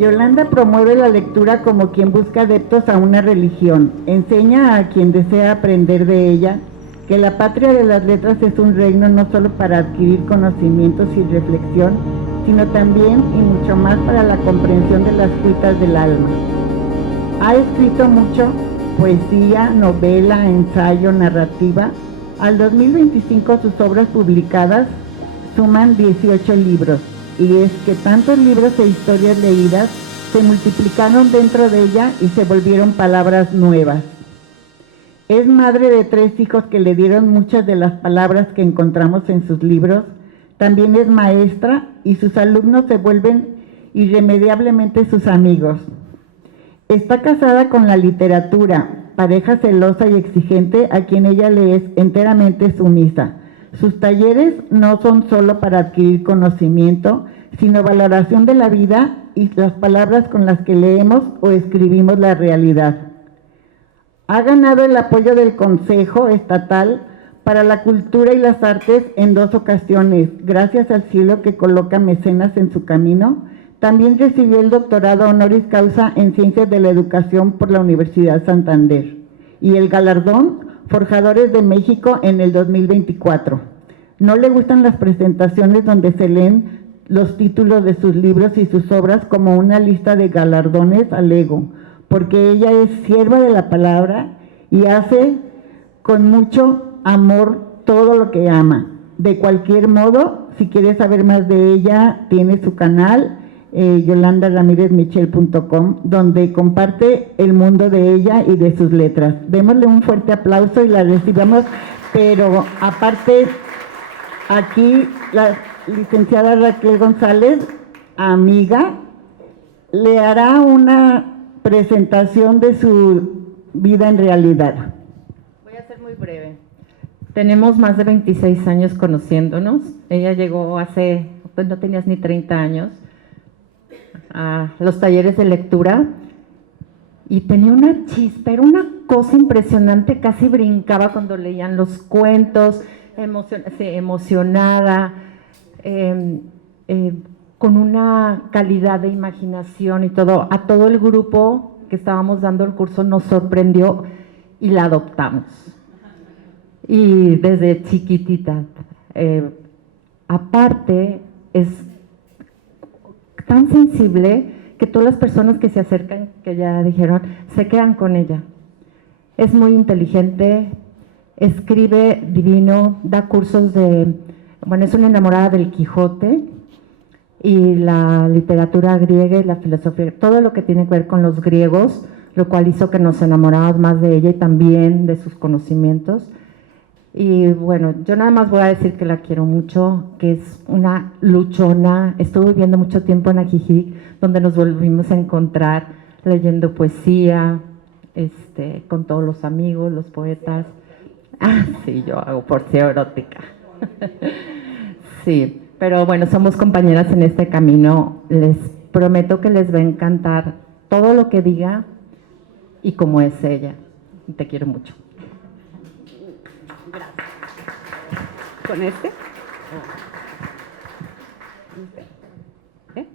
Yolanda promueve la lectura como quien busca adeptos a una religión. Enseña a quien desea aprender de ella que la patria de las letras es un reino no solo para adquirir conocimientos y reflexión, sino también y mucho más para la comprensión de las cuitas del alma. Ha escrito mucho: poesía, novela, ensayo, narrativa. Al 2025 sus obras publicadas suman 18 libros, y es que tantos libros e historias leídas se multiplicaron dentro de ella y se volvieron palabras nuevas. Es madre de 3 hijos que le dieron muchas de las palabras que encontramos en sus libros. También es maestra y sus alumnos se vuelven irremediablemente sus amigos. Está casada con la literatura, pareja celosa y exigente a quien ella le es enteramente sumisa. Sus talleres no son solo para adquirir conocimiento, sino valoración de la vida y las palabras con las que leemos o escribimos la realidad. Ha ganado el apoyo del Consejo Estatal para la Cultura y las Artes en 2 ocasiones, gracias al cielo que coloca mecenas en su camino. También recibió el doctorado honoris causa en Ciencias de la Educación por la Universidad Santander y el galardón Forjadores de México en el 2024. No le gustan las presentaciones donde se leen los títulos de sus libros y sus obras como una lista de galardones al ego, porque ella es sierva de la palabra y hace con mucho amor todo lo que ama. De cualquier modo, si quieres saber más de ella, tiene su canal, yolandaramirezmichel.com, donde comparte el mundo de ella y de sus letras. Démosle un fuerte aplauso y la recibamos, pero aparte, aquí la licenciada Raquel González, amiga, le hará una presentación de su vida en realidad. Voy a ser muy breve. Tenemos más de 26 años conociéndonos. Ella llegó hace, pues no tenías ni 30 años, a los talleres de lectura y tenía una chispa, era una cosa impresionante, casi brincaba cuando leían los cuentos, emocionada, con una calidad de imaginación y todo. A todo el grupo que estábamos dando el curso nos sorprendió y la adoptamos. Y desde chiquitita. Aparte, es tan sensible que todas las personas que se acercan, que ya dijeron, se quedan con ella. Es muy inteligente, escribe divino, da cursos de, bueno, es una enamorada del Quijote y la literatura griega y la filosofía, todo lo que tiene que ver con los griegos, lo cual hizo que nos enamoráramos más de ella y también de sus conocimientos. Y bueno, yo nada más voy a decir que la quiero mucho, que es una luchona. Estuve viviendo mucho tiempo en Ajijic, donde nos volvimos a encontrar leyendo poesía, con todos los amigos, los poetas. Ah, sí, yo hago poesía erótica. Sí, pero bueno, somos compañeras en este camino. Les prometo que les va a encantar todo lo que diga y cómo es ella. Te quiero mucho. Gracias. ¿Con este?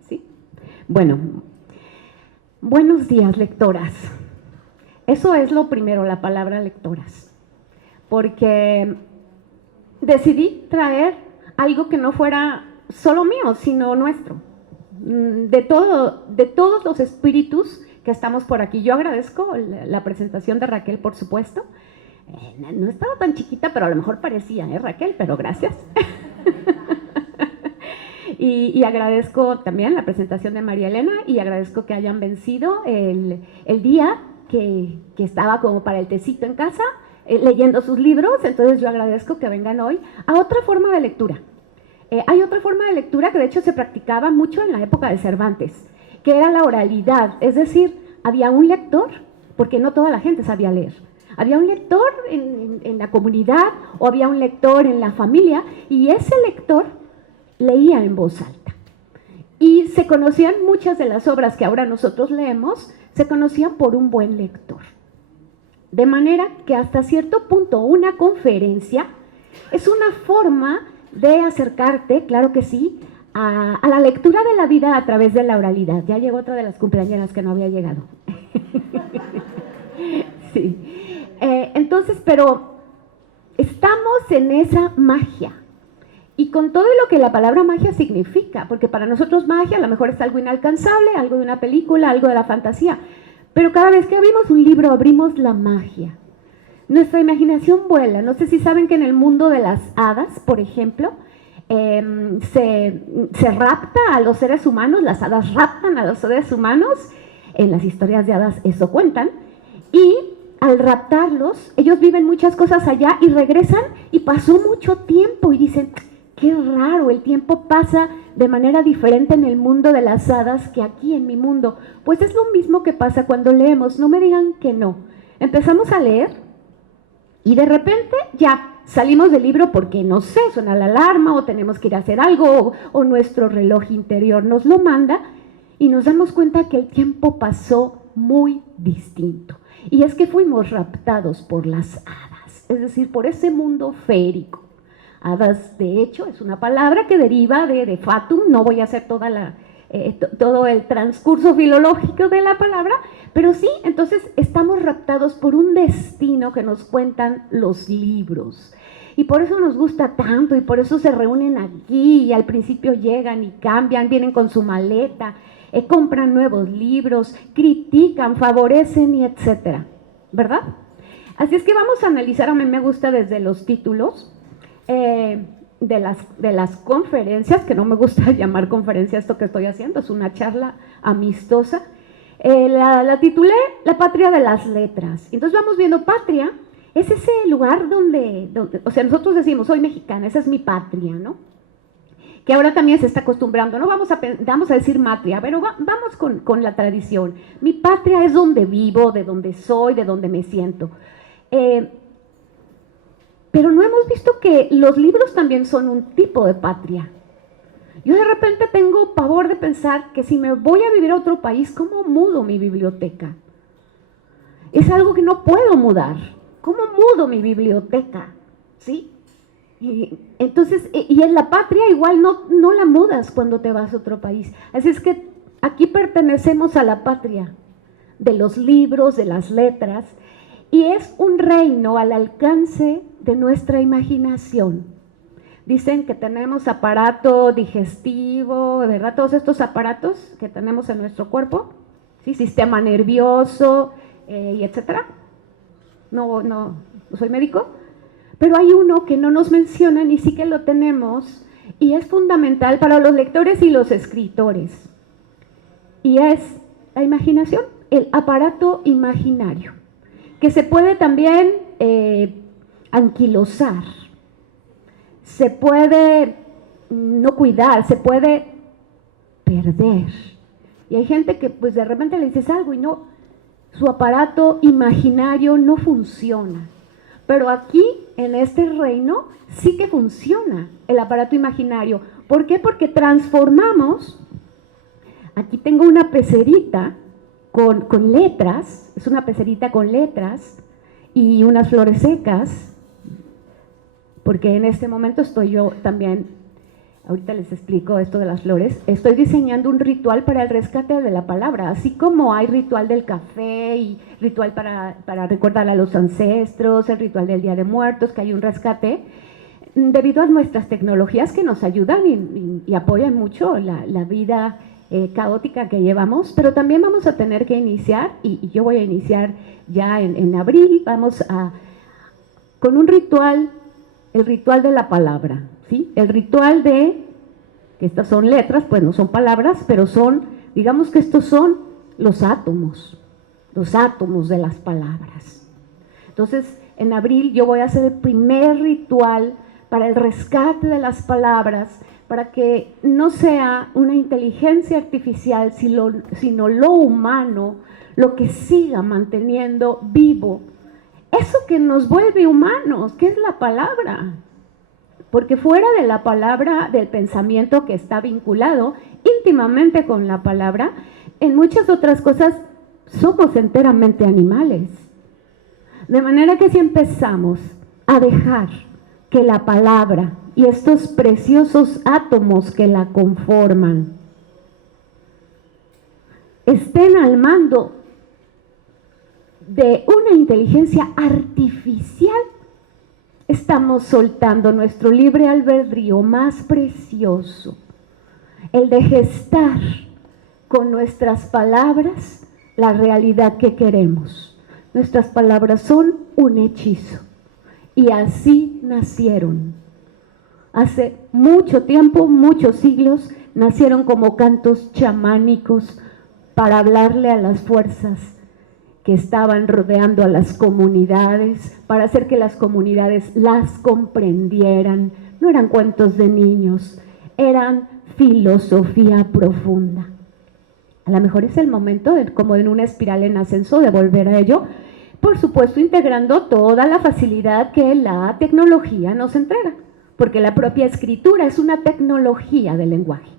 ¿Sí? Bueno, buenos días, lectoras. Eso es lo primero, la palabra lectoras, porque decidí traer algo que no fuera solo mío, sino nuestro, de todos los espíritus que estamos por aquí. Yo agradezco la presentación de Raquel, por supuesto. No estaba tan chiquita, pero a lo mejor parecía, Raquel, pero gracias. Y agradezco también la presentación de María Elena y agradezco que hayan vencido el día que estaba como para el tecito en casa, leyendo sus libros. Entonces yo agradezco que vengan hoy a otra forma de lectura. Hay otra forma de lectura que de hecho se practicaba mucho en la época de Cervantes, que era la oralidad, es decir, había un lector, porque no toda la gente sabía leer. Había un lector en la comunidad o había un lector en la familia y ese lector leía en voz alta. Y se conocían muchas de las obras que ahora nosotros leemos, se conocían por un buen lector. De manera que hasta cierto punto una conferencia es una forma de acercarte, claro que sí, a la lectura de la vida a través de la oralidad. Ya llegó otra de las cumpleañeras que no había llegado. Sí. Entonces, pero estamos en esa magia. Y con todo lo que la palabra magia significa, porque para nosotros magia a lo mejor es algo inalcanzable, algo de una película, algo de la fantasía. Pero cada vez que abrimos un libro, abrimos la magia. Nuestra imaginación vuela. No sé si saben que en el mundo de las hadas, por ejemplo, se rapta a los seres humanos, las hadas raptan a los seres humanos, en las historias de hadas eso cuentan, y al raptarlos, ellos viven muchas cosas allá y regresan y pasó mucho tiempo y dicen, qué raro, el tiempo pasa de manera diferente en el mundo de las hadas que aquí en mi mundo. Pues es lo mismo que pasa cuando leemos, no me digan que no. Empezamos a leer y de repente ya salimos del libro porque, no sé, suena la alarma o tenemos que ir a hacer algo o nuestro reloj interior nos lo manda y nos damos cuenta que el tiempo pasó muy distinto. Y es que fuimos raptados por las hadas, es decir, por ese mundo feérico. Hadas, de hecho, es una palabra que deriva de fatum, no voy a hacer todo el transcurso filológico de la palabra, pero sí, entonces estamos raptados por un destino que nos cuentan los libros. Y por eso nos gusta tanto y por eso se reúnen aquí y al principio llegan y cambian, vienen con su maleta, compran nuevos libros, critican, favorecen y etcétera, ¿verdad? Así es que vamos a analizar, a mí me gusta desde los títulos de las conferencias, que no me gusta llamar conferencia esto que estoy haciendo, es una charla amistosa. La titulé La Patria de las Letras. Entonces vamos viendo patria, es ese lugar donde, o sea, nosotros decimos, soy mexicana, esa es mi patria, ¿no? Que ahora también se está acostumbrando, no vamos a decir matria, pero vamos con la tradición. Mi patria es donde vivo, de donde soy, de donde me siento. Pero no hemos visto que los libros también son un tipo de patria. Yo de repente tengo pavor de pensar que si me voy a vivir a otro país, ¿cómo mudo mi biblioteca? Es algo que no puedo mudar. ¿Cómo mudo mi biblioteca? ¿Sí? Y entonces, y en la patria igual no la mudas cuando te vas a otro país. Así es que aquí pertenecemos a la patria de los libros, de las letras, y es un reino al alcance de nuestra imaginación. Dicen que tenemos aparato digestivo, ¿verdad? Todos estos aparatos que tenemos en nuestro cuerpo, ¿sí? Sistema nervioso, y etcétera. No soy médico, pero hay uno que no nos mencionan y sí que lo tenemos y es fundamental para los lectores y los escritores. Y es la imaginación, el aparato imaginario, que se puede también anquilosar, se puede no cuidar, se puede perder. Y hay gente que pues de repente le dices algo y no, su aparato imaginario no funciona. Pero aquí, en este reino, sí que funciona el aparato imaginario. ¿Por qué? Porque transformamos, aquí tengo una pecerita con letras, es una pecerita con letras y unas flores secas, porque en este momento estoy yo también, ahorita les explico esto de las flores, estoy diseñando un ritual para el rescate de la palabra, así como hay ritual del café y ritual para recordar a los ancestros, el ritual del Día de Muertos, que hay un rescate, debido a nuestras tecnologías que nos ayudan y apoyan mucho la vida caótica que llevamos, pero también vamos a tener que iniciar, y yo voy a iniciar ya en abril, con un ritual, el ritual de la palabra, ¿sí? El ritual que estas son letras, pues no son palabras, pero digamos que estos son los átomos de las palabras. Entonces, en abril yo voy a hacer el primer ritual para el rescate de las palabras, para que no sea una inteligencia artificial, sino lo humano, lo que siga manteniendo vivo eso que nos vuelve humanos, que es la palabra. Porque fuera de la palabra, del pensamiento que está vinculado íntimamente con la palabra, en muchas otras cosas somos enteramente animales. De manera que si empezamos a dejar que la palabra y estos preciosos átomos que la conforman estén al mando de una inteligencia artificial, estamos soltando nuestro libre albedrío más precioso, el de gestar con nuestras palabras la realidad que queremos. Nuestras palabras son un hechizo y así nacieron. Hace mucho tiempo, muchos siglos, nacieron como cantos chamánicos para hablarle a las fuerzas que estaban rodeando a las comunidades, para hacer que las comunidades las comprendieran. No eran cuentos de niños, eran filosofía profunda. A lo mejor es el momento, como en una espiral en ascenso, de volver a ello, por supuesto integrando toda la facilidad que la tecnología nos entrega, porque la propia escritura es una tecnología del lenguaje.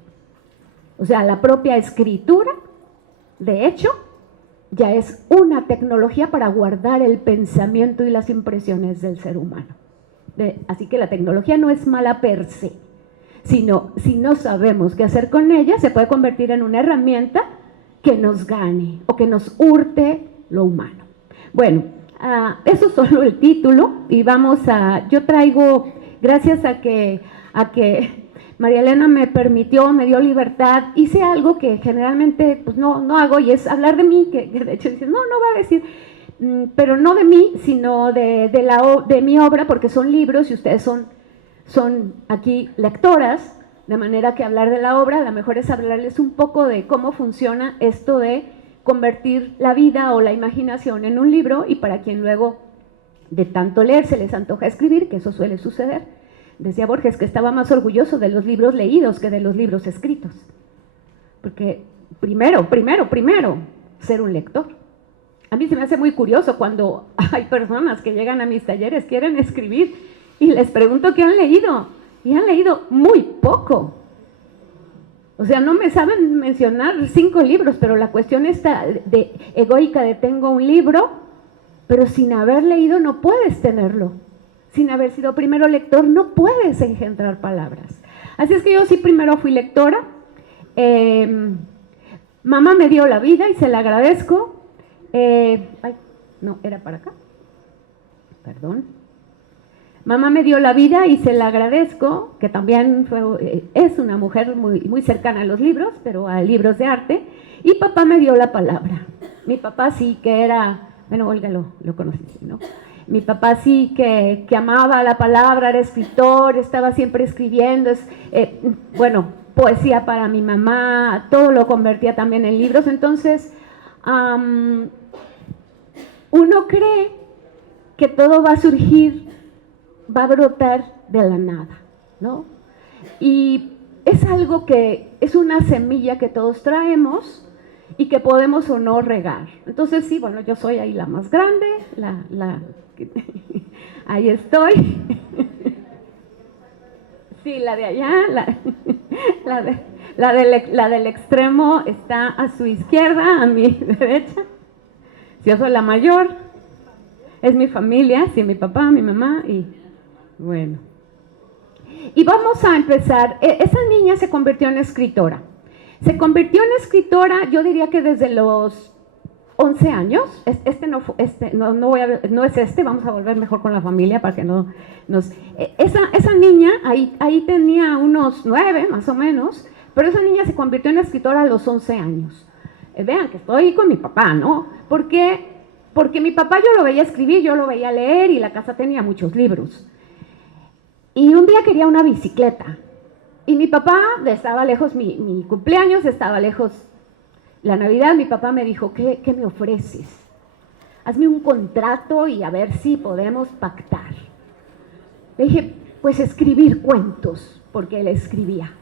O sea, la propia escritura, de hecho, ya es una tecnología para guardar el pensamiento y las impresiones del ser humano. Así que la tecnología no es mala per se, sino si no sabemos qué hacer con ella, se puede convertir en una herramienta que nos gane o que nos hurte lo humano. Bueno, eso es solo el título y yo traigo, gracias a que María Elena me dio libertad, hice algo que generalmente pues no hago, y es hablar de mí, que de hecho dice, no va a decir, pero no de mí, sino de mi obra, porque son libros y ustedes son aquí lectoras, de manera que hablar de la obra, a lo mejor es hablarles un poco de cómo funciona esto de convertir la vida o la imaginación en un libro, y para quien luego de tanto leer se les antoja escribir, que eso suele suceder. Decía Borges que estaba más orgulloso de los libros leídos que de los libros escritos. Porque primero, ser un lector. A mí se me hace muy curioso cuando hay personas que llegan a mis talleres, quieren escribir, y les pregunto qué han leído. Y han leído muy poco. O sea, no me saben mencionar 5 libros, pero la cuestión está egoica de tengo un libro, pero sin haber leído no puedes tenerlo. Sin haber sido primero lector, no puedes engendrar palabras. Así es que yo sí primero fui lectora. Mamá me dio la vida y se la agradezco. No, era para acá. Perdón. Mamá me dio la vida y se la agradezco, que también es una mujer muy cercana a los libros, pero a libros de arte. Y papá me dio la palabra. Mi papá sí que era, bueno, Olga lo conocí, ¿no? Mi papá sí que amaba la palabra, era escritor, estaba siempre escribiendo, poesía para mi mamá, todo lo convertía también en libros. Entonces, uno cree que todo va a surgir, va a brotar de la nada, ¿no? Y es algo que es una semilla que todos traemos y que podemos o no regar. Entonces, sí, bueno, yo soy ahí la más grande, ahí estoy. Sí, la de allá, la del extremo está a su izquierda, a mi derecha. Yo soy la mayor, es mi familia, sí, mi papá, mi mamá, y bueno. Y vamos a empezar. Esa niña se convirtió en escritora. Se convirtió en escritora, yo diría que desde los 11 años, no es este, vamos a volver mejor con la familia para que no nos... Esa niña, ahí tenía unos 9 más o menos, pero esa niña se convirtió en escritora a los 11 años. Vean que estoy con mi papá, ¿no? Porque mi papá yo lo veía escribir, yo lo veía leer y la casa tenía muchos libros. Y un día quería una bicicleta. Y mi papá estaba lejos, mi cumpleaños estaba lejos. La Navidad, mi papá me dijo, ¿qué me ofreces? Hazme un contrato y a ver si podemos pactar. Le dije, pues escribir cuentos, porque él escribía.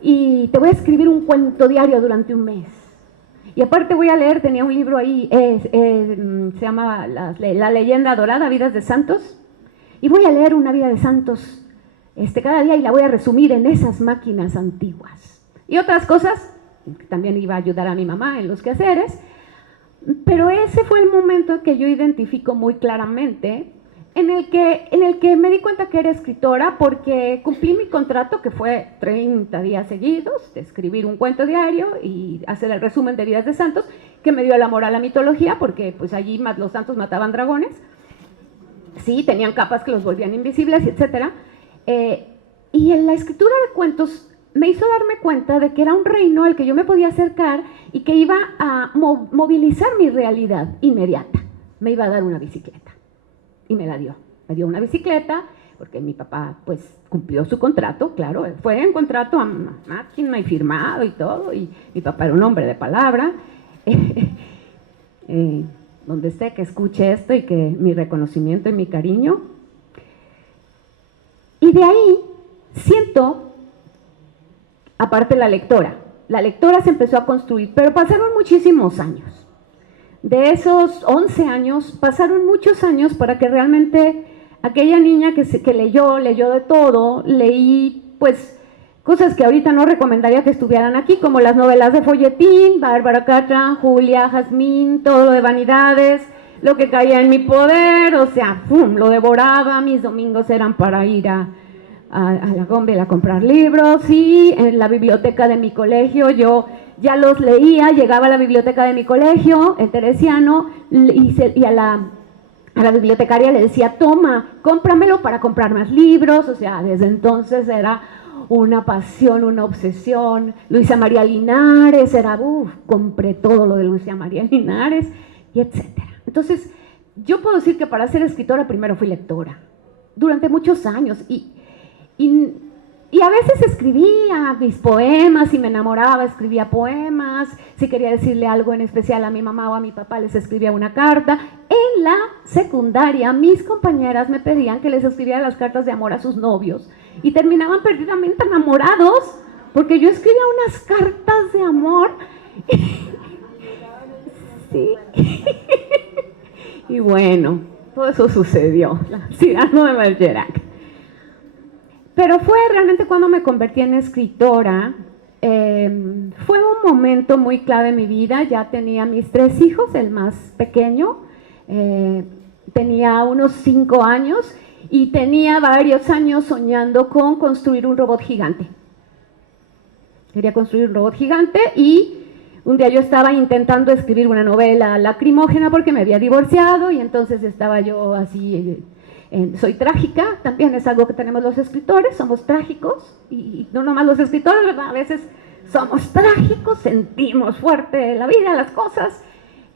Y te voy a escribir un cuento diario durante un mes. Y aparte voy a leer, tenía un libro ahí, se llama La leyenda dorada, Vidas de Santos. Y voy a leer una vida de santos cada día y la voy a resumir en esas máquinas antiguas. Y otras cosas, que también iba a ayudar a mi mamá en los quehaceres, pero ese fue el momento que yo identifico muy claramente en el que me di cuenta que era escritora porque cumplí mi contrato, que fue 30 días seguidos de escribir un cuento diario y hacer el resumen de Vidas de Santos, que me dio el amor a la mitología, porque pues allí los santos mataban dragones, sí, tenían capas que los volvían invisibles, etc. Y en la escritura de cuentos me hizo darme cuenta de que era un reino al que yo me podía acercar y que iba a movilizar mi realidad inmediata. Me iba a dar una bicicleta. Y me la dio. Me dio una bicicleta porque mi papá pues cumplió su contrato, claro, fue un contrato a máquina y firmado y todo, y mi papá era un hombre de palabra. Donde esté, que escuche esto y que mi reconocimiento y mi cariño. Y de ahí siento, aparte la lectora se empezó a construir, pero pasaron muchísimos años. De esos 11 años, pasaron muchos años para que realmente aquella niña que leyó de todo, leí pues cosas que ahorita no recomendaría que estuvieran aquí, como las novelas de folletín, Bárbara Catrán, Julia, Jazmín, todo lo de Vanidades, lo que caía en mi poder, o sea, ¡pum!, lo devoraba. Mis domingos eran para ir a la Gómez a comprar libros, y en la biblioteca de mi colegio yo ya los leía, llegaba a la biblioteca de mi colegio, el Teresiano, y a la bibliotecaria le decía, toma, cómpramelo para comprar más libros. O sea, desde entonces era una pasión, una obsesión. Luisa María Linares, compré todo lo de Luisa María Linares, y etcétera. Entonces, yo puedo decir que para ser escritora primero fui lectora, durante muchos años, y a veces escribía mis poemas, si me enamoraba escribía poemas, si quería decirle algo en especial a mi mamá o a mi papá les escribía una carta. En la secundaria mis compañeras me pedían que les escribiera las cartas de amor a sus novios y terminaban perdidamente enamorados porque yo escribía unas cartas de amor. Sí. Y bueno, todo eso sucedió, Cyrano de Bergerac. Pero fue realmente cuando me convertí en escritora. Fue un momento muy clave en mi vida. Ya tenía mis 3 hijos, el más pequeño tenía unos 5 años y tenía varios años soñando con construir un robot gigante. Quería construir un robot gigante y un día yo estaba intentando escribir una novela lacrimógena porque me había divorciado, y entonces estaba yo así... soy trágica, también es algo que tenemos los escritores, somos trágicos, y no nomás los escritores, ¿verdad? A veces somos trágicos, sentimos fuerte la vida, las cosas,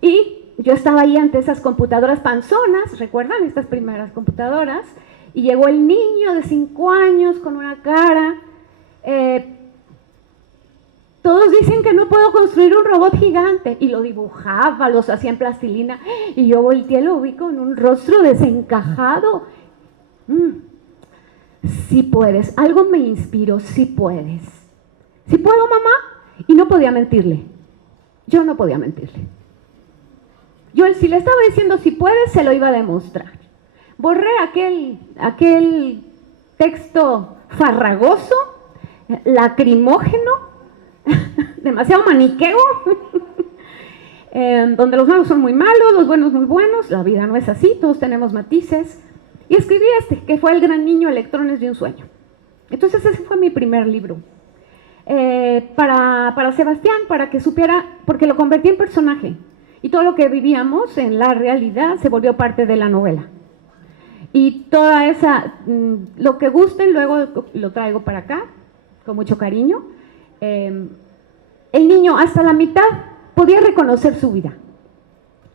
y yo estaba ahí ante esas computadoras panzonas, ¿recuerdan? Estas primeras computadoras, y llegó el niño de 5 años con una cara, todos dicen que no puedo construir un robot gigante, y lo dibujaba, los hacía en plastilina, y yo volteé, lo vi con un rostro desencajado. Sí puedes, algo me inspiró, sí puedes. Sí puedo, mamá, y no podía mentirle. Yo no podía mentirle. Yo, si le estaba diciendo sí puedes, se lo iba a demostrar. Borré aquel texto farragoso, lacrimógeno, demasiado maniqueo, donde los malos son muy malos, los buenos muy buenos. La vida no es así, todos tenemos matices. Y escribí que fue El gran niño, electrones de un sueño. Entonces ese fue mi primer libro. Para Sebastián, para que supiera, porque lo convertí en personaje. Y todo lo que vivíamos en la realidad se volvió parte de la novela. Y toda esa, lo que gusten, luego lo traigo para acá, con mucho cariño. El niño hasta la mitad podía reconocer su vida.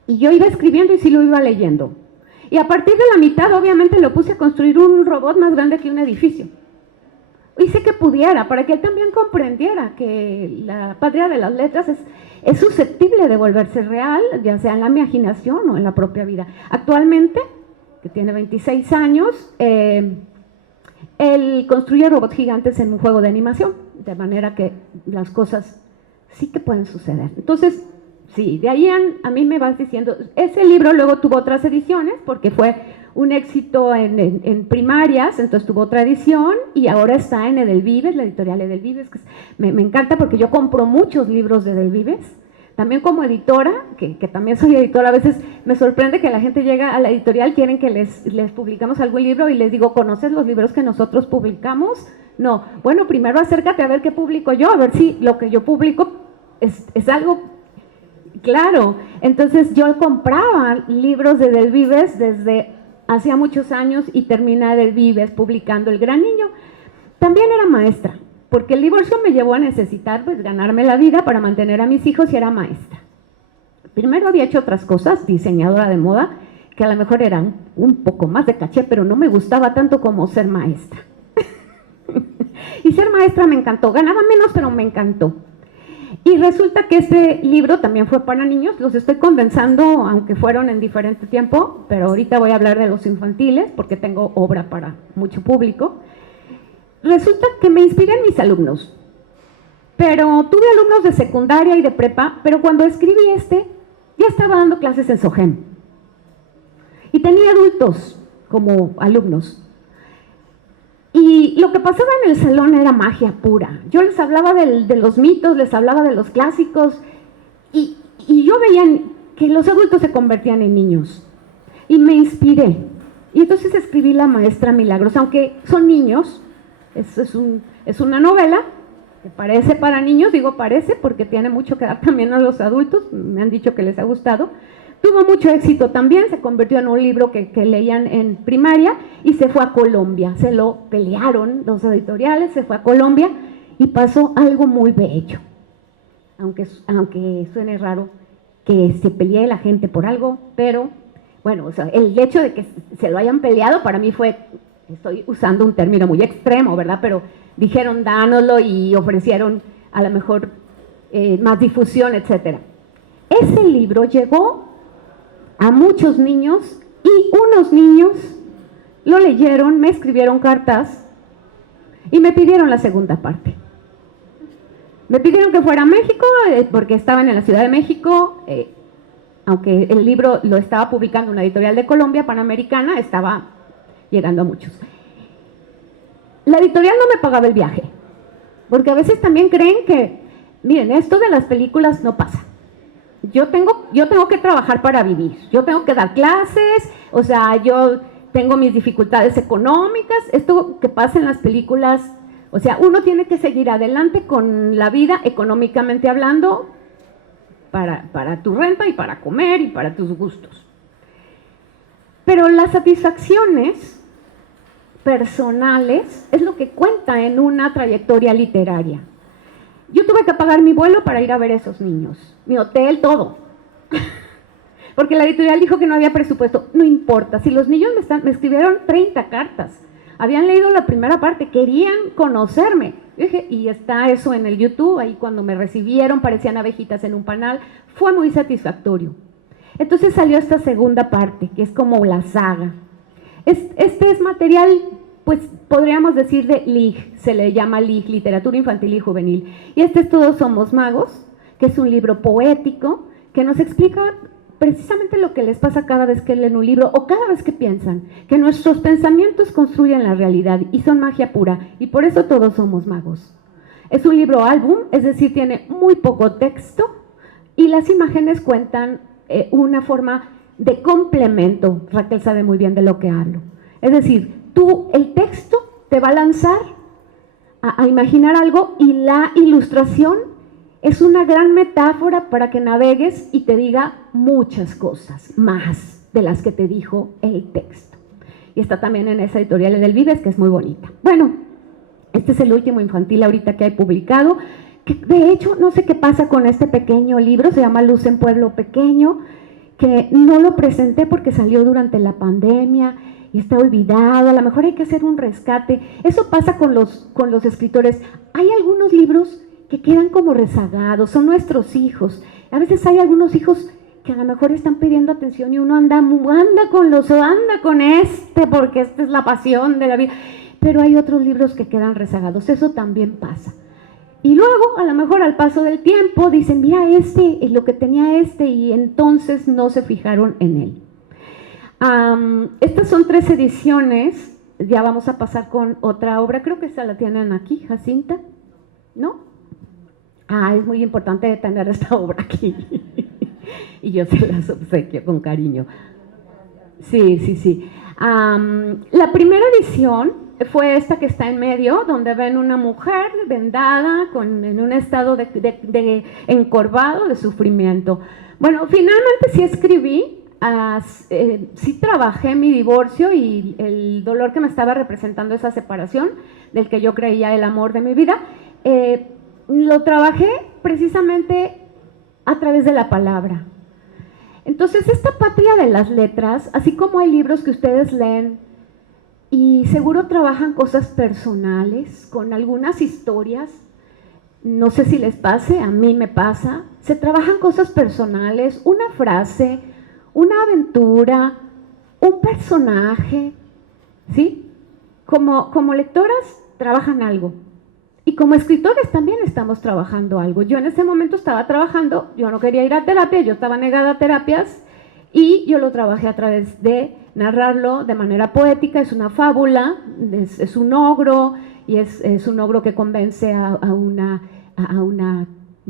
Y yo iba escribiendo y sí lo iba leyendo. Y a partir de la mitad, obviamente, lo puse a construir un robot más grande que un edificio. Hice que pudiera, para que él también comprendiera que la patria de las letras es susceptible de volverse real, ya sea en la imaginación o en la propia vida. Actualmente, que tiene 26 años, él construye robots gigantes en un juego de animación, de manera que las cosas sí que pueden suceder. Entonces, sí, de ahí a mí me vas diciendo, ese libro luego tuvo otras ediciones, porque fue un éxito en primarias, entonces tuvo otra edición, y ahora está en Edelvives, la editorial Edelvives, que me encanta porque yo compro muchos libros de Edelvives, también como editora, que también soy editora, a veces me sorprende que la gente llega a la editorial, quieren que les publicamos algún libro y les digo, ¿conoces los libros que nosotros publicamos? No, bueno, primero acércate a ver qué publico yo, a ver si lo que yo publico es algo claro. Entonces yo compraba libros de Del Vives desde hacía muchos años y terminé Del Vives publicando El Gran Niño. También era maestra, porque el divorcio me llevó a necesitar pues ganarme la vida para mantener a mis hijos y era maestra. Primero había hecho otras cosas, diseñadora de moda, que a lo mejor eran un poco más de caché, pero no me gustaba tanto como ser maestra. Y ser maestra me encantó, ganaba menos, pero me encantó. Y resulta que este libro también fue para niños, los estoy condensando, aunque fueron en diferente tiempo, pero ahorita voy a hablar de los infantiles, porque tengo obra para mucho público. Resulta que me inspiré en mis alumnos, pero tuve alumnos de secundaria y de prepa, pero cuando escribí ya estaba dando clases en SOGEM. Y tenía adultos como alumnos. Y lo que pasaba en el salón era magia pura. Yo les hablaba de los mitos, les hablaba de los clásicos, y yo veía que los adultos se convertían en niños. Y me inspiré. Y entonces escribí La Maestra Milagros, aunque son niños. Es una novela que parece para niños, digo parece porque tiene mucho que dar también a los adultos, me han dicho que les ha gustado. Tuvo mucho éxito también, se convirtió en un libro que leían en primaria y se fue a Colombia, se lo pelearon los editoriales, se fue a Colombia y pasó algo muy bello, aunque suene raro que se pelee la gente por algo, pero bueno, o sea, el hecho de que se lo hayan peleado para mí fue, estoy usando un término muy extremo, ¿verdad? Pero dijeron dánoslo y ofrecieron a lo mejor más difusión, etcétera. Ese libro llegó a muchos niños y unos niños lo leyeron, me escribieron cartas y me pidieron la segunda parte. Me pidieron que fuera a México porque estaban en la Ciudad de México, aunque el libro lo estaba publicando una editorial de Colombia, Panamericana, estaba llegando a muchos. La editorial no me pagaba el viaje, porque a veces también creen que, miren, esto de las películas no pasa. Yo tengo que trabajar para vivir, yo tengo que dar clases, o sea, yo tengo mis dificultades económicas, esto que pasa en las películas, o sea, uno tiene que seguir adelante con la vida económicamente hablando para tu renta y para comer y para tus gustos. Pero las satisfacciones personales es lo que cuenta en una trayectoria literaria. Yo tuve que pagar mi vuelo para ir a ver a esos niños, mi hotel, todo. Porque la editorial dijo que no había presupuesto. No importa, si los niños me escribieron 30 cartas, habían leído la primera parte, querían conocerme. Yo dije, y está eso en el YouTube, ahí cuando me recibieron parecían abejitas en un panal, fue muy satisfactorio. Entonces salió esta segunda parte, que es como la saga. Este es material, pues podríamos decir de LIG, se le llama LIG, Literatura Infantil y Juvenil. Y este es Todos Somos Magos, que es un libro poético, que nos explica precisamente lo que les pasa cada vez que leen un libro o cada vez que piensan, que nuestros pensamientos construyen la realidad y son magia pura, y por eso todos somos magos. Es un libro álbum, es decir, tiene muy poco texto y las imágenes cuentan una forma de complemento. Raquel sabe muy bien de lo que hablo. Es decir, el texto te va a lanzar a imaginar algo y la ilustración es una gran metáfora para que navegues y te diga muchas cosas más de las que te dijo el texto. Y está también en esa editorial de Del Vives, que es muy bonita. Bueno, este es el último infantil ahorita que hay publicado, que de hecho no sé qué pasa con este pequeño libro, se llama Luz en Pueblo Pequeño, que no lo presenté porque salió durante la pandemia y está olvidado, a lo mejor hay que hacer un rescate. Eso pasa con los escritores. Hay algunos libros que quedan como rezagados, son nuestros hijos. A veces hay algunos hijos que a lo mejor están pidiendo atención y uno anda con este, porque esta es la pasión de la vida. Pero hay otros libros que quedan rezagados, eso también pasa. Y luego, a lo mejor al paso del tiempo, dicen, mira, este es lo que tenía y entonces no se fijaron en él. Estas son 3 ediciones, ya vamos a pasar con otra obra, creo que esa la tienen aquí, Jacinta, ¿no? es muy importante tener esta obra aquí. Y yo se las obsequio con cariño. Sí. La primera edición fue esta que está en medio, donde ven una mujer vendada en un estado de encorvado, de sufrimiento. Bueno, finalmente sí escribí, sí trabajé mi divorcio y el dolor que me estaba representando esa separación, del que yo creía el amor de mi vida. Lo trabajé precisamente a través de la palabra. Entonces, esta patria de las letras, así como hay libros que ustedes leen y seguro trabajan cosas personales, con algunas historias, no sé si les pase, a mí me pasa, se trabajan cosas personales, una frase, una aventura, un personaje, ¿sí? Como lectoras trabajan algo. Y como escritores también estamos trabajando algo. Yo en ese momento estaba trabajando, yo no quería ir a terapia, yo estaba negada a terapias y yo lo trabajé a través de narrarlo de manera poética. Es una fábula, es un ogro y es un ogro que convence a una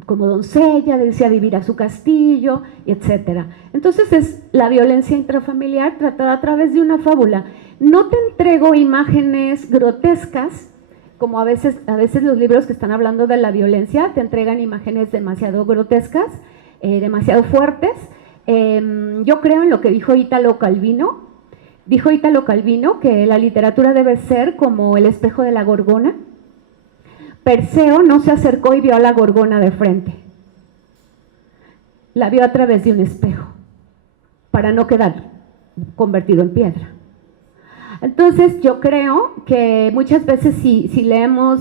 como doncella de irse a vivir a su castillo, etc. Entonces es la violencia intrafamiliar tratada a través de una fábula. No te entrego imágenes grotescas, como a veces los libros que están hablando de la violencia te entregan imágenes demasiado grotescas, demasiado fuertes. Yo creo en lo que dijo Italo Calvino. Dijo Italo Calvino que la literatura debe ser como el espejo de la gorgona. Perseo no se acercó y vio a la gorgona de frente. La vio a través de un espejo, para no quedar convertido en piedra. Entonces yo creo que muchas veces si leemos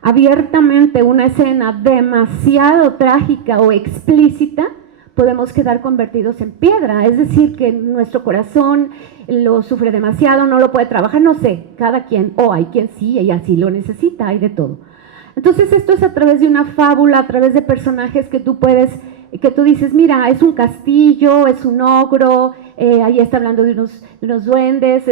abiertamente una escena demasiado trágica o explícita, podemos quedar convertidos en piedra, es decir, que nuestro corazón lo sufre demasiado, no lo puede trabajar, no sé, cada quien, hay quien sí, ella sí lo necesita, hay de todo. Entonces esto es a través de una fábula, a través de personajes que tú dices, mira, es un castillo, es un ogro, ahí está hablando de unos duendes,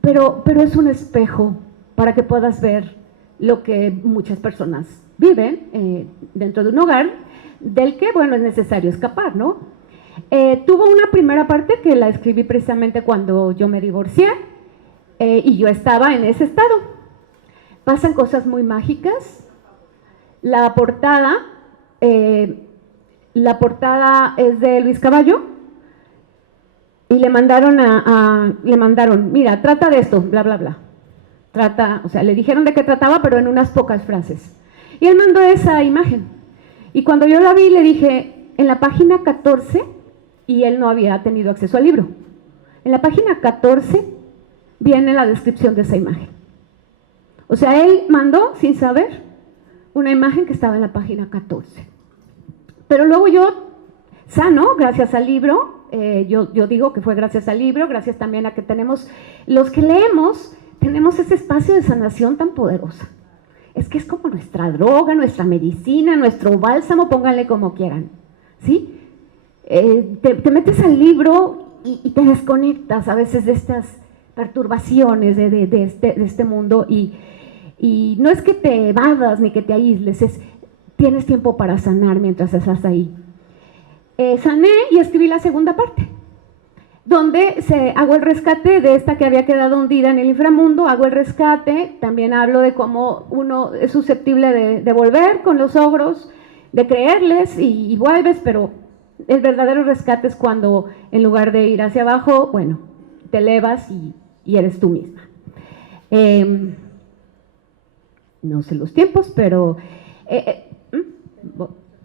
pero es un espejo para que puedas ver lo que muchas personas viven dentro de un hogar, del que, bueno, es necesario escapar, ¿no? Tuvo una primera parte que la escribí precisamente cuando yo me divorcié y yo estaba en ese estado. Pasan cosas muy mágicas. La portada es de Luis Caballo y le mandaron mira, trata de esto, bla, bla, bla. Le dijeron de qué trataba, pero en unas pocas frases. Y él mandó esa imagen. Y cuando yo la vi, le dije, en la página 14, y él no había tenido acceso al libro, en la página 14 viene la descripción de esa imagen. O sea, él mandó, sin saber, una imagen que estaba en la página 14. Pero luego yo, sano, gracias al libro, yo digo que fue gracias al libro, gracias también a que los que leemos, tenemos ese espacio de sanación tan poderosa. Es que es como nuestra droga, nuestra medicina, nuestro bálsamo, pónganle como quieran, ¿sí? Te metes al libro y te desconectas a veces de estas perturbaciones de este mundo y no es que te evadas ni que te aísles, tienes tiempo para sanar mientras estás ahí. Sané y escribí la segunda parte, donde hago el rescate de esta que había quedado hundida en el inframundo, hago el rescate, también hablo de cómo uno es susceptible de volver con los ogros, de creerles y vuelves, pero el verdadero rescate es cuando en lugar de ir hacia abajo, bueno, te elevas y eres tú misma. No sé los tiempos, pero...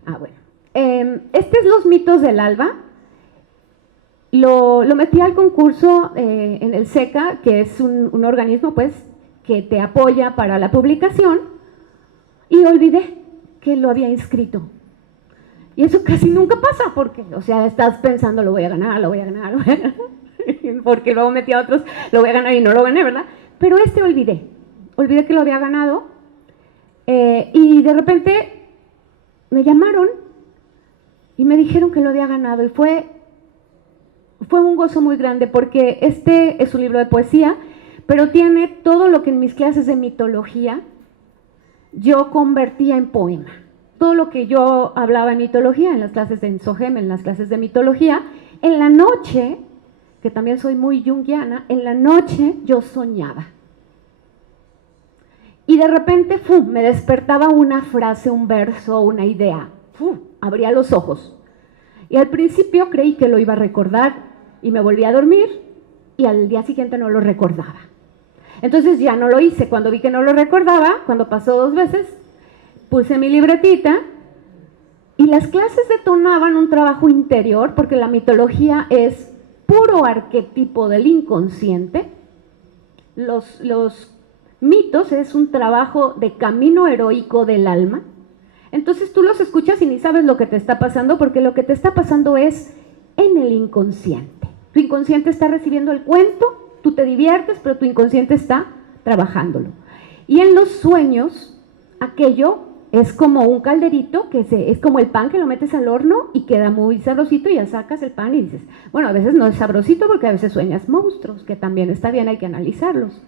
bueno. Este es Los mitos del alba. Lo metí al concurso en el SECA, que es un organismo pues que te apoya para la publicación, y olvidé que lo había inscrito. Y eso casi nunca pasa, porque, o sea, estás pensando, lo voy a ganar, porque luego metí a otros, lo voy a ganar y no lo gané, ¿verdad? Pero olvidé que lo había ganado, y de repente me llamaron y me dijeron que lo había ganado, y fue un gozo muy grande, porque este es un libro de poesía, pero tiene todo lo que en mis clases de mitología yo convertía en poema. Todo lo que yo hablaba en mitología, en las clases de Ensogem, en las clases de mitología, en la noche, que también soy muy junguiana, en la noche yo soñaba. Y de repente, ¡fum!, me despertaba una frase, un verso, una idea. ¡Fum!, abría los ojos. Y al principio creí que lo iba a recordar y me volví a dormir y al día siguiente no lo recordaba. Entonces ya no lo hice. Cuando vi que no lo recordaba, cuando pasó 2 veces, puse mi libretita y las clases detonaban un trabajo interior, porque la mitología es puro arquetipo del inconsciente. Los mitos es un trabajo de camino heroico del alma. Entonces tú los escuchas y ni sabes lo que te está pasando, porque lo que te está pasando es en el inconsciente. Tu inconsciente está recibiendo el cuento, tú te diviertes, pero tu inconsciente está trabajándolo. Y en los sueños, aquello es como un calderito, es como el pan que lo metes al horno y queda muy sabrosito, y ya sacas el pan y dices, bueno, a veces no es sabrosito porque a veces sueñas monstruos, que también está bien, hay que analizarlos.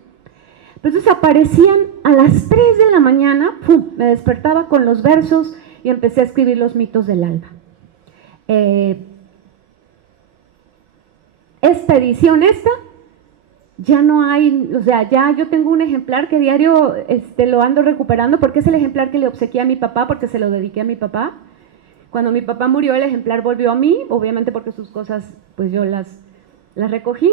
Pero entonces aparecían a las 3 de la mañana, ¡pum!, me despertaba con los versos y empecé a escribir los mitos del alma. Esta edición, ya no hay, o sea, ya yo tengo un ejemplar que diario lo ando recuperando, porque es el ejemplar que le obsequié a mi papá, porque se lo dediqué a mi papá. Cuando mi papá murió, el ejemplar volvió a mí, obviamente porque sus cosas, pues yo las recogí.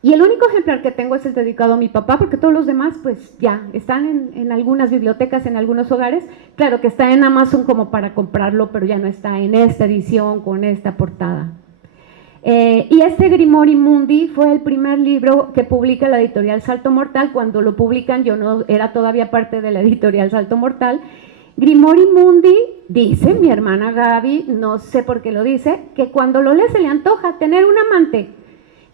Y el único ejemplar que tengo es el dedicado a mi papá, porque todos los demás, pues ya, están en algunas bibliotecas, en algunos hogares. Claro que está en Amazon como para comprarlo, pero ya no está en esta edición, con esta portada. Y este Grimorii Mundi fue el primer libro que publica la editorial Salto Mortal. Cuando lo publican yo no era todavía parte de la editorial Salto Mortal. Grimorii Mundi, dice mi hermana Gaby, no sé por qué lo dice, que cuando lo lee se le antoja tener un amante.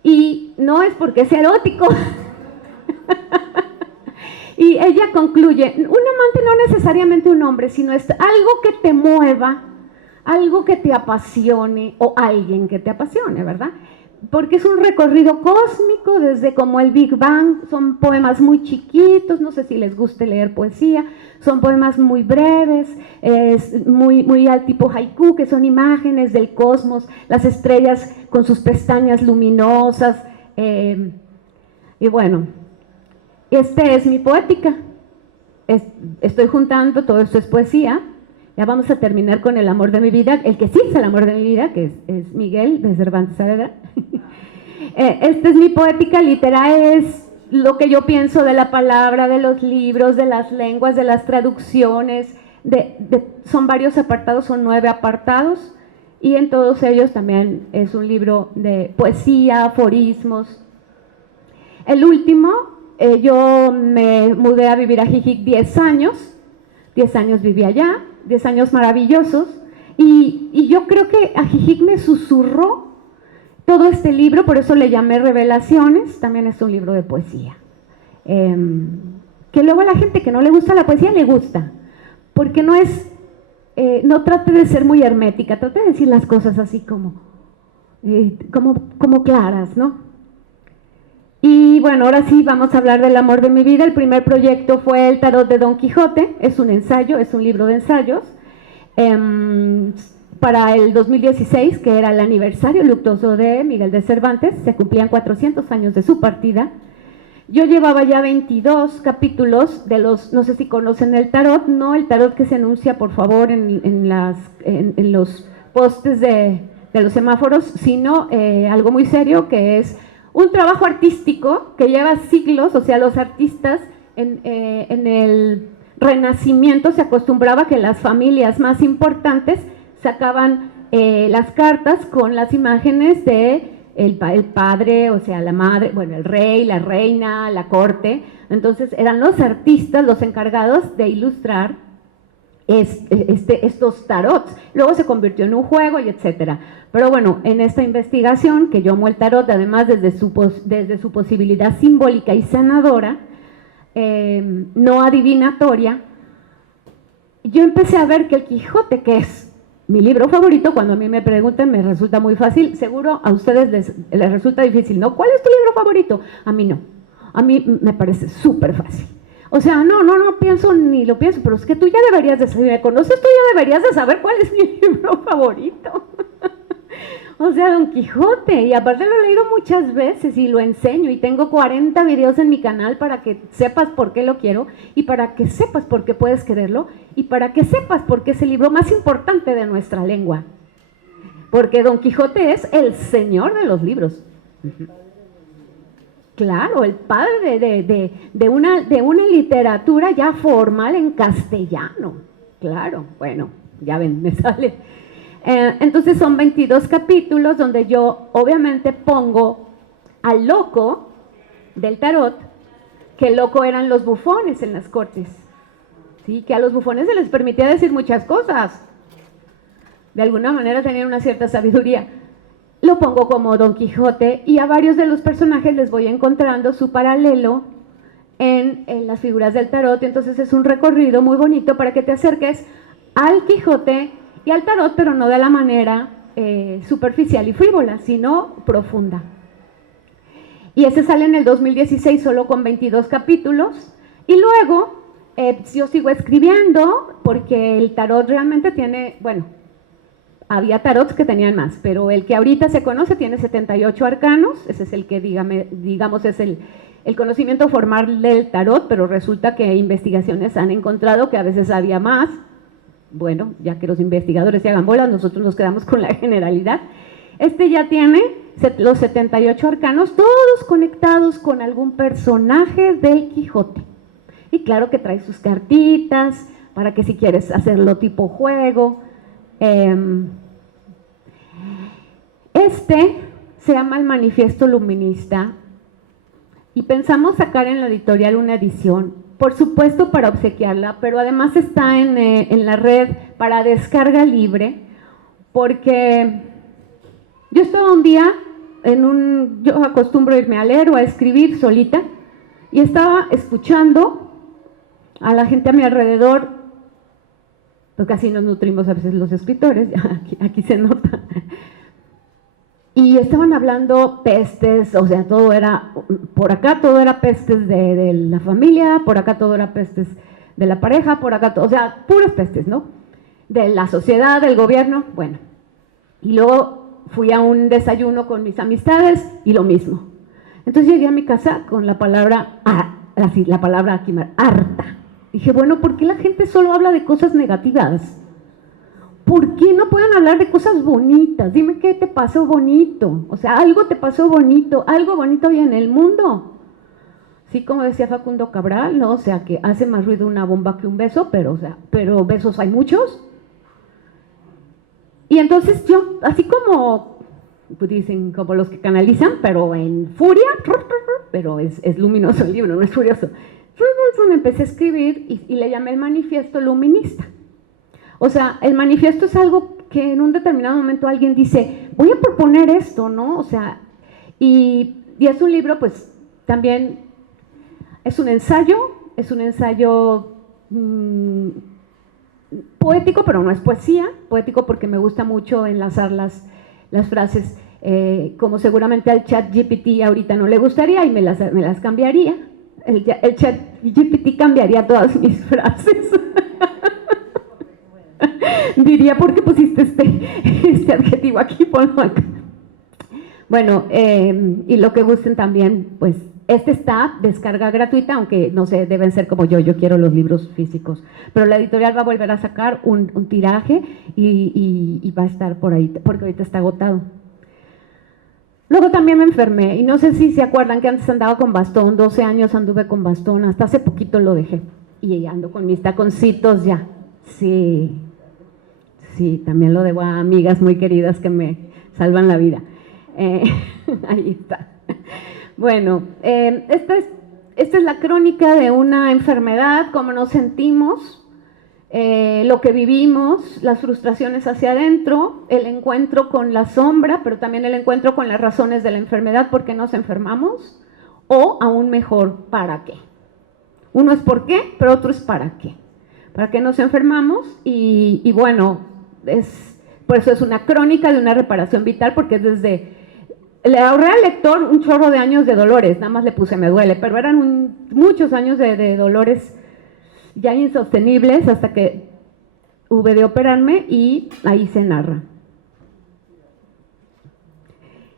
Y no es porque sea erótico. Y ella concluye, un amante no necesariamente un hombre, sino es algo que te mueva, algo que te apasione, o alguien que te apasione, ¿verdad? Porque es un recorrido cósmico desde como el Big Bang. Son poemas muy chiquitos, no sé si les guste leer poesía, son poemas muy breves, muy al tipo haiku, que son imágenes del cosmos, las estrellas con sus pestañas luminosas, y bueno, es mi poética. Estoy juntando, todo esto es poesía. Ya vamos a terminar con el amor de mi vida, el que sí es el amor de mi vida, que es Miguel de Cervantes Saavedra. Esta es mi poética literaria, es lo que yo pienso de la palabra, de los libros, de las lenguas, de las traducciones. Son varios apartados, son 9 apartados, y en todos ellos también es un libro de poesía, aforismos. El último, yo me mudé a vivir a Jijic 10 años viví allá, 10 años maravillosos, y yo creo que a Jijic me susurró todo este libro, por eso le llamé Revelaciones. También es un libro de poesía, que luego a la gente que no le gusta la poesía le gusta, porque no trate de ser muy hermética, trate de decir las cosas así como claras, ¿no? Y bueno, ahora sí vamos a hablar del amor de mi vida. El primer proyecto fue el Tarot de Don Quijote. Es un ensayo, es un libro de ensayos. Para el 2016, que era el aniversario luctuoso de Miguel de Cervantes, se cumplían 400 años de su partida. Yo llevaba ya 22 capítulos de los, no sé si conocen el tarot, no el tarot que se anuncia, por favor, en los postes de los semáforos, sino algo muy serio, que es un trabajo artístico que lleva siglos. O sea, los artistas en el Renacimiento se acostumbraba que las familias más importantes sacaban las cartas con las imágenes de el padre, o sea, la madre, bueno, el rey, la reina, la corte. Entonces eran los artistas los encargados de ilustrar estos tarots. Luego se convirtió en un juego y etcétera. Pero bueno, en esta investigación que yo amo el tarot, además desde su posibilidad simbólica y sanadora, no adivinatoria, yo empecé a ver que el Quijote, que es mi libro favorito, cuando a mí me preguntan me resulta muy fácil, seguro a ustedes les resulta difícil, ¿no? ¿Cuál es tu libro favorito? A mí no, a mí me parece súper fácil. O sea, no pienso ni lo pienso, pero es que tú ya deberías de saber, me conoces, tú ya deberías de saber cuál es mi libro favorito. O sea, Don Quijote, y aparte lo he leído muchas veces y lo enseño y tengo 40 videos en mi canal para que sepas por qué lo quiero y para que sepas por qué puedes quererlo y para que sepas por qué es el libro más importante de nuestra lengua. Porque Don Quijote es el señor de los libros. Claro, el padre de una literatura ya formal en castellano. Claro, bueno, ya ven, me sale. Entonces son 22 capítulos donde yo obviamente pongo al loco del tarot, que el loco eran los bufones en las cortes, ¿sí? Que a los bufones se les permitía decir muchas cosas, de alguna manera tenían una cierta sabiduría. Lo pongo como Don Quijote y a varios de los personajes les voy encontrando su paralelo en las figuras del tarot, y entonces es un recorrido muy bonito para que te acerques al Quijote y al tarot, pero no de la manera superficial y frívola, sino profunda. Y ese sale en el 2016 solo con 22 capítulos, y luego yo sigo escribiendo porque el tarot realmente tiene, bueno, había tarots que tenían más, pero el que ahorita se conoce tiene 78 arcanos, ese es el que digamos es el conocimiento formal del tarot, pero resulta que investigaciones han encontrado que a veces había más. Bueno, ya que los investigadores se hagan bolas, nosotros nos quedamos con la generalidad. Este ya tiene los 78 arcanos, todos conectados con algún personaje del Quijote. Y claro que trae sus cartitas, para que si quieres hacerlo tipo juego. Este se llama El Manifiesto Luminista, y pensamos sacar en la editorial una edición, por supuesto para obsequiarla, pero además está en la red para descarga libre, porque yo estaba un día yo acostumbro irme a leer o a escribir solita, y estaba escuchando a la gente a mi alrededor, pues casi nos nutrimos a veces los escritores, aquí se nota, y estaban hablando pestes, o sea, todo era, por acá todo era pestes de la familia, por acá todo era pestes de la pareja, por acá todo, o sea, puras pestes, ¿no? De la sociedad, del gobierno, bueno. Y luego fui a un desayuno con mis amistades y lo mismo. Entonces llegué a mi casa con la palabra, así, la palabra aquí, harta. Dije, bueno, ¿por qué la gente solo habla de cosas negativas? ¿Por qué no pueden hablar de cosas bonitas? Dime qué te pasó bonito. O sea, algo te pasó bonito, algo bonito hay en el mundo. Sí, como decía Facundo Cabral, ¿no? O sea, que hace más ruido una bomba que un beso, pero besos hay muchos. Y entonces yo, así como, pues dicen, como los que canalizan, pero en furia, pero es luminoso el libro, no es furioso. Entonces me empecé a escribir y le llamé El Manifiesto Luminista. O sea, el manifiesto es algo que en un determinado momento alguien dice, voy a proponer esto, ¿no? O sea, y es un libro, pues, también es un ensayo poético, pero no es poesía, poético porque me gusta mucho enlazar las frases, como seguramente al chat GPT ahorita no le gustaría y me las cambiaría, el chat GPT cambiaría todas mis frases. Diría, ¿por qué pusiste este adjetivo aquí? Ponlo acá. Bueno, y lo que gusten también, pues, está descarga gratuita, aunque no sé, deben ser como yo quiero los libros físicos. Pero la editorial va a volver a sacar un tiraje y va a estar por ahí, porque ahorita está agotado. Luego también me enfermé, y no sé si se acuerdan que antes andaba con bastón, 12 años anduve con bastón, hasta hace poquito lo dejé. Y ando con mis taconcitos ya. Sí, también lo debo a amigas muy queridas que me salvan la vida. Ahí está. Bueno, esta es la crónica de una enfermedad, cómo nos sentimos, lo que vivimos, las frustraciones hacia adentro, el encuentro con la sombra, pero también el encuentro con las razones de la enfermedad, por qué nos enfermamos, o aún mejor, ¿para qué? Uno es por qué, pero otro es para qué. ¿Para qué nos enfermamos? Y bueno, por eso es una crónica de una reparación vital, porque es desde le ahorré al lector un chorro de años de dolores, nada más le puse me duele, pero eran muchos años de dolores ya insostenibles hasta que hube de operarme y ahí se narra.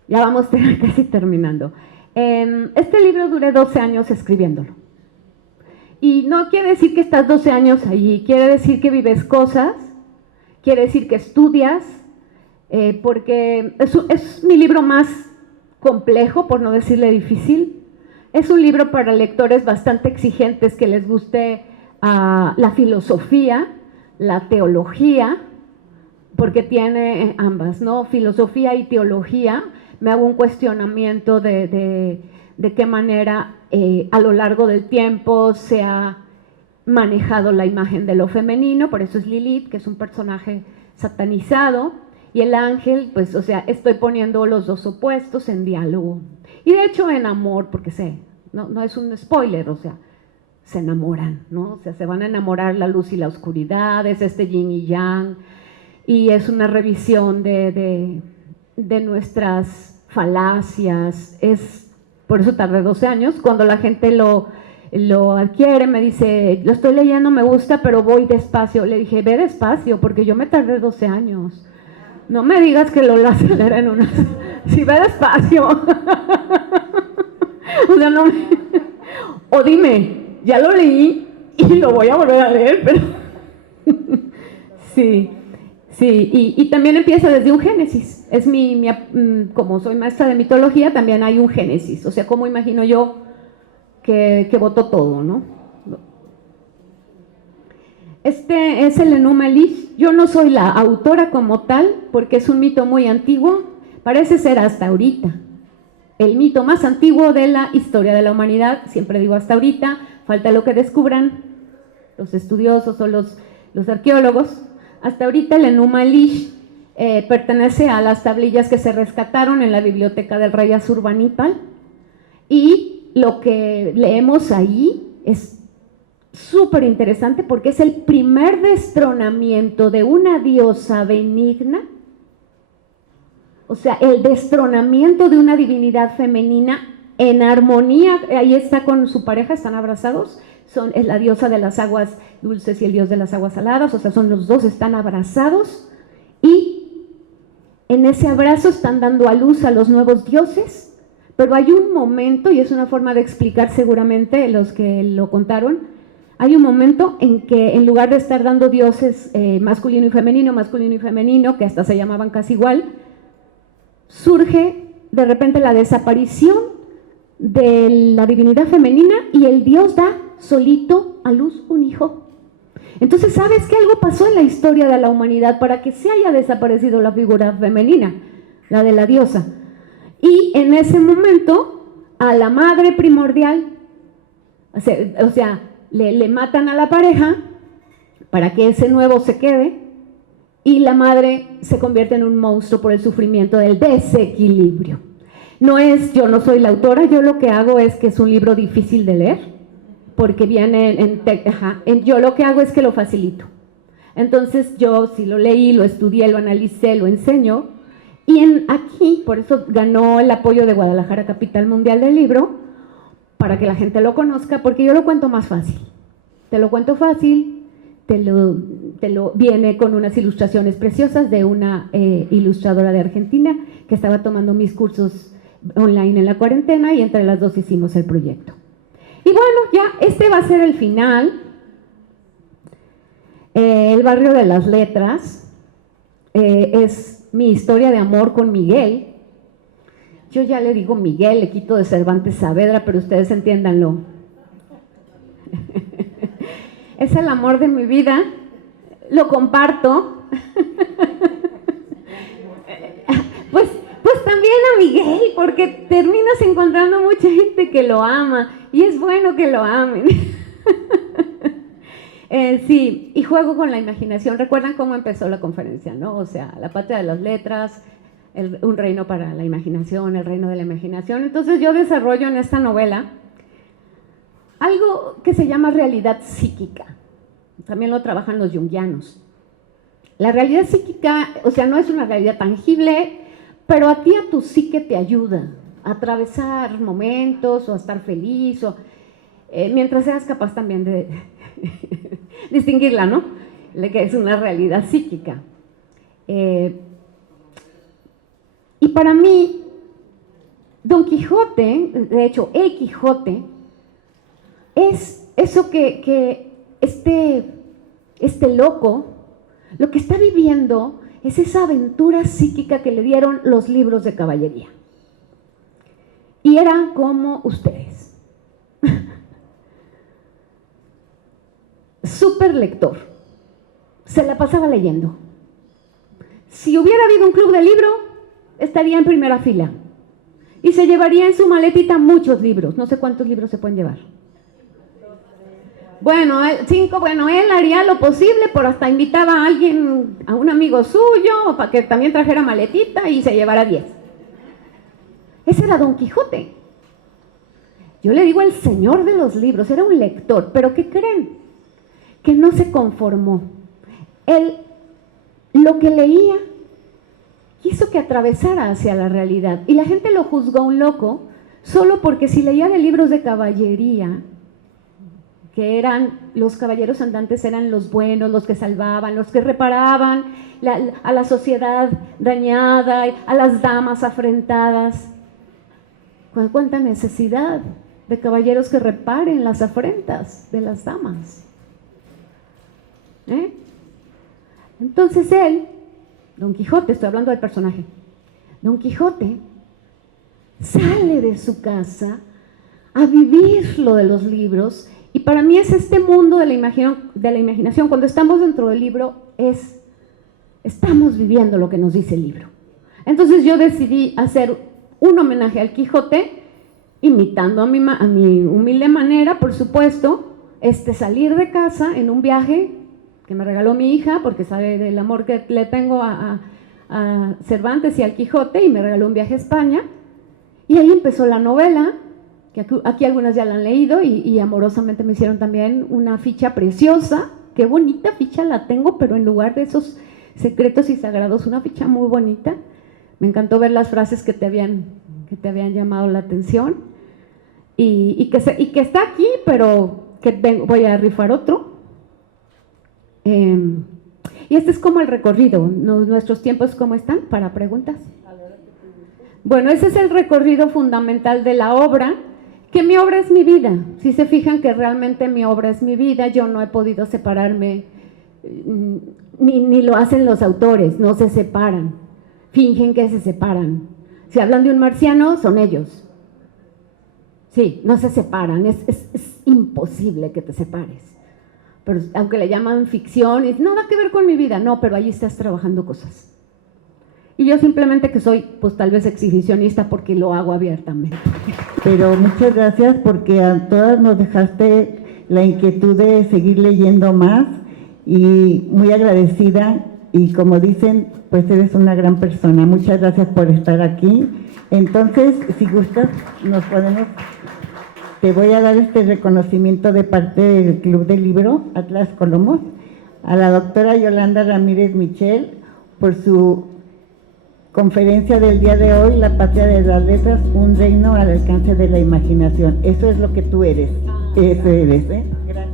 Ya vamos casi terminando. Este libro duré 12 años escribiéndolo. Y no quiere decir que estás 12 años allí, quiere decir que vives cosas, quiere decir que estudias, porque es mi libro más complejo, por no decirle difícil. Es un libro para lectores bastante exigentes que les guste la filosofía, la teología, porque tiene ambas, ¿no? Filosofía y teología. Me hago un cuestionamiento de qué manera a lo largo del tiempo se ha manejado la imagen de lo femenino, por eso es Lilith, que es un personaje satanizado, y el ángel, pues, o sea, estoy poniendo los dos opuestos en diálogo. Y de hecho en amor, porque no es un spoiler, o sea, se enamoran, ¿no? O sea, se van a enamorar la luz y la oscuridad, es este yin y yang, y es una revisión de nuestras falacias. Por eso tardé 12 años. Cuando la gente lo adquiere, me dice, lo estoy leyendo, me gusta, pero voy despacio. Le dije, ve despacio, porque yo me tardé 12 años. No me digas que lo acelera en unas... Sí, ve despacio. O sea, no me... O dime, ya lo leí y lo voy a volver a leer, pero... Sí, y también empieza desde un Génesis. Es como soy maestra de mitología, también hay un Génesis. O sea, ¿cómo imagino yo que votó todo, no? Este es el Enuma Elish. Yo no soy la autora como tal, porque es un mito muy antiguo. Parece ser hasta ahorita el mito más antiguo de la historia de la humanidad. Siempre digo hasta ahorita, falta lo que descubran los estudiosos o los arqueólogos. Hasta ahorita el Enuma Elish pertenece a las tablillas que se rescataron en la biblioteca del rey Asurbanipal, y lo que leemos ahí es súper interesante porque es el primer destronamiento de una diosa benigna, o sea, el destronamiento de una divinidad femenina en armonía. Ahí está con su pareja, están abrazados. Es la diosa de las aguas dulces y el dios de las aguas saladas, o sea, son los dos, están abrazados, y en ese abrazo están dando a luz a los nuevos dioses. Pero hay un momento, y es una forma de explicar seguramente los que lo contaron, hay un momento en que en lugar de estar dando dioses masculino y femenino, que hasta se llamaban casi igual, surge de repente la desaparición de la divinidad femenina y el dios da solito a luz un hijo. Entonces, ¿sabes que algo pasó en la historia de la humanidad para que se haya desaparecido la figura femenina, la de la diosa? Y en ese momento, a la madre primordial, o sea, le matan a la pareja para que ese nuevo se quede, y la madre se convierte en un monstruo por el sufrimiento del desequilibrio. Yo no soy la autora, yo lo que hago es que es un libro difícil de leer, porque viene yo lo que hago es que lo facilito. Entonces yo sí lo leí, lo estudié, lo analicé, lo enseño, y aquí, por eso ganó el apoyo de Guadalajara, capital mundial del libro, para que la gente lo conozca, porque yo lo cuento más fácil. Te lo cuento fácil, viene con unas ilustraciones preciosas de una ilustradora de Argentina que estaba tomando mis cursos online en la cuarentena, y entre las dos hicimos el proyecto. Y bueno, ya este va a ser el final. El barrio de las letras es mi historia de amor con Miguel. Yo ya le digo Miguel, le quito de Cervantes Saavedra, pero ustedes entiéndanlo. Es el amor de mi vida, lo comparto. Pues también a Miguel, porque terminas encontrando mucha gente que lo ama, y es bueno que lo amen. Sí, y juego con la imaginación. ¿Recuerdan cómo empezó la conferencia, no? O sea, la patria de las letras, un reino para la imaginación, el reino de la imaginación. Entonces yo desarrollo en esta novela algo que se llama realidad psíquica. También lo trabajan los junguianos. La realidad psíquica, o sea, no es una realidad tangible, pero a ti, a tu psique te ayuda a atravesar momentos o a estar feliz, o mientras seas capaz también de distinguirla, ¿no? Que es una realidad psíquica. Y para mí, Don Quijote, de hecho, el Quijote, es eso que este loco, lo que está viviendo es esa aventura psíquica que le dieron los libros de caballería. Y era como ustedes. Súper lector. Se la pasaba leyendo. Si hubiera habido un club de libro, estaría en primera fila. Y se llevaría en su maletita muchos libros. No sé cuántos libros se pueden llevar. Bueno, 5, bueno, él haría lo posible, por hasta invitaba a alguien, a un amigo suyo, para que también trajera maletita y se llevara 10. Ese era Don Quijote. Yo le digo el señor de los libros, era un lector, pero ¿qué creen? Que no se conformó. Él, lo que leía, quiso que atravesara hacia la realidad. Y la gente lo juzgó un loco, solo porque si leía de libros de caballería, que eran, los caballeros andantes eran los buenos, los que salvaban, los que reparaban a la sociedad dañada, a las damas afrentadas. ¿Cuánta necesidad de caballeros que reparen las afrentas de las damas? Entonces él, Don Quijote, estoy hablando del personaje, Don Quijote sale de su casa a vivir lo de los libros. Y para mí es este mundo de la imaginación. Cuando estamos dentro del libro, estamos viviendo lo que nos dice el libro. Entonces yo decidí hacer un homenaje al Quijote, imitando a mi humilde manera, por supuesto, salir de casa en un viaje que me regaló mi hija, porque sabe del amor que le tengo a Cervantes y al Quijote, y me regaló un viaje a España. Y ahí empezó la novela, que aquí algunas ya la han leído y amorosamente me hicieron también una ficha preciosa. Qué bonita ficha la tengo, pero en lugar de esos secretos y sagrados, una ficha muy bonita. Me encantó ver las frases que te habían llamado la atención y que está aquí, pero que voy a rifar otro. Y este es como el recorrido. Nuestros tiempos, ¿cómo están? Para preguntas. Bueno, ese es el recorrido fundamental de la obra. Que mi obra es mi vida. Si se fijan que realmente mi obra es mi vida, yo no he podido separarme, ni lo hacen los autores, no se separan, fingen que se separan. Si hablan de un marciano, son ellos. Sí, no se separan, es imposible que te separes. Pero aunque le llaman ficción, es nada que ver con mi vida, no, pero ahí estás trabajando cosas. Y yo simplemente que soy, pues tal vez exhibicionista porque lo hago abiertamente. Pero muchas gracias porque a todas nos dejaste la inquietud de seguir leyendo más y muy agradecida y como dicen, pues eres una gran persona. Muchas gracias por estar aquí. Entonces, si gustas, te voy a dar este reconocimiento de parte del Club del Libro Atlas Colomos a la doctora Yolanda Ramírez Michel por su conferencia del día de hoy, La Patria de las Letras, un reino al alcance de la imaginación. Eso es lo que tú eres. Eso eres, ¿eh? Gracias.